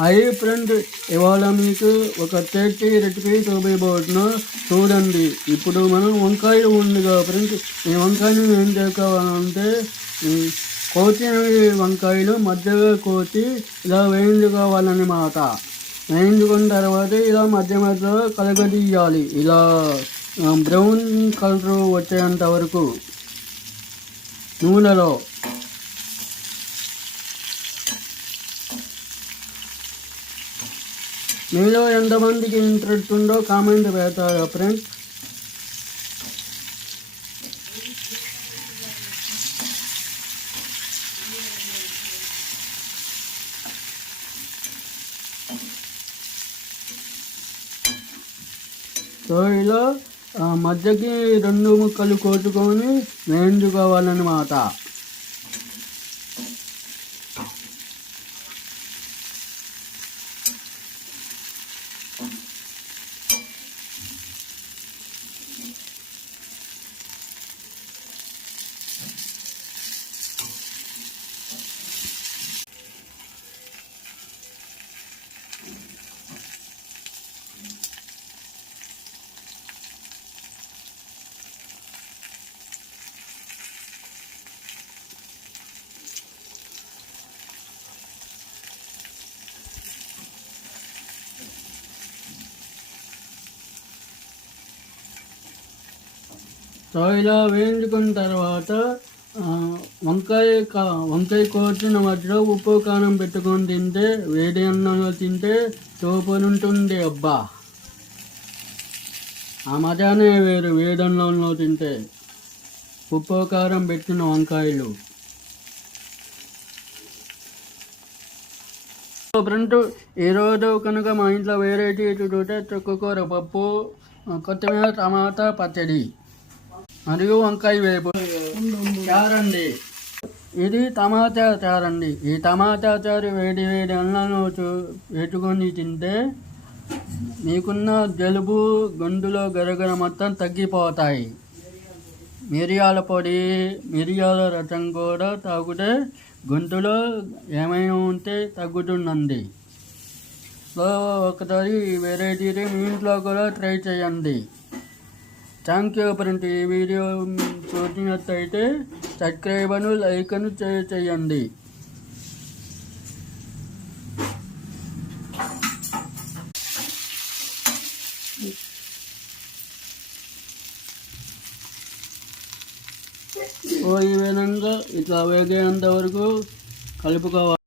అయ్యి ఫ్రెండ్, ఇవాళ మీకు ఒక టేస్టీ రెసిపీ చూపించబోతున్నాను, చూడండి. ఇప్పుడు మనం వంకాయ ఉందిగా ఫ్రెండ్స్, ఈ వంకాయని ఏం చేసుకోవాలంటే కోసిన వంకాయలు మధ్యలో కోసి ఇలా వేయించుకోవాలన్నమాట. వేయించుకున్న తర్వాత ఇలా మధ్య మధ్యలో కలగదీయాలి, ఇలా బ్రౌన్ కలర్ వచ్చేంత వరకు నూనెలో. మీలో ఎంతమందికి ఇంట్రెస్ట్ ఉందో కామెంట్ పెడతారా ఫ్రెండ్స్? సో ఇలా మధ్యకి 2 ముక్కలు కోసుకొని వేయించుకోవాలన్నమాట. సో ఇలా వేయించుకున్న తర్వాత వంకాయ కోసిన మధ్యలో ఉప్పు కారం పెట్టుకొని తింటే, వేడి అన్నంలో తింటే సూపర్ ఉంటుంది అబ్బా. ఆ మజానే వేరు వేడి అన్నంలో తింటే ఉప్పు కారం పెట్టిన వంకాయలు. ఫ్రెండ్, ఈరోజు కనుక మా ఇంట్లో వెరైటీ చూస్తే చుక్కకూర పప్పు, కొత్తిమీర టమాటా పచ్చడి మరియు వంకాయ వేపు చారండి. ఇది టమాటా చారండి. ఈ టమాటా చారు వేడి వేడి అన్నంలో వేసుకొని తింటే మీకున్న జలుబు, గొంతులో గరగర మొత్తం తగ్గిపోతాయి. మిరియాల పొడి, మిరియాల రసం కూడా తాగితే గొంతులో ఏమైనా ఉంటే తగ్గుతుందండి. సో ఒకసారి వెరైటీని మీ ఇంట్లో కూడా ట్రై చేయండి. Thank you friends. ఈ వీడియో చూసినట్టయితే సబ్స్క్రైబ్ అని, లైక్ అని చేయండి. ఈ విధంగా ఇట్లా వేగేంత వరకు కలుపుకోవాలి.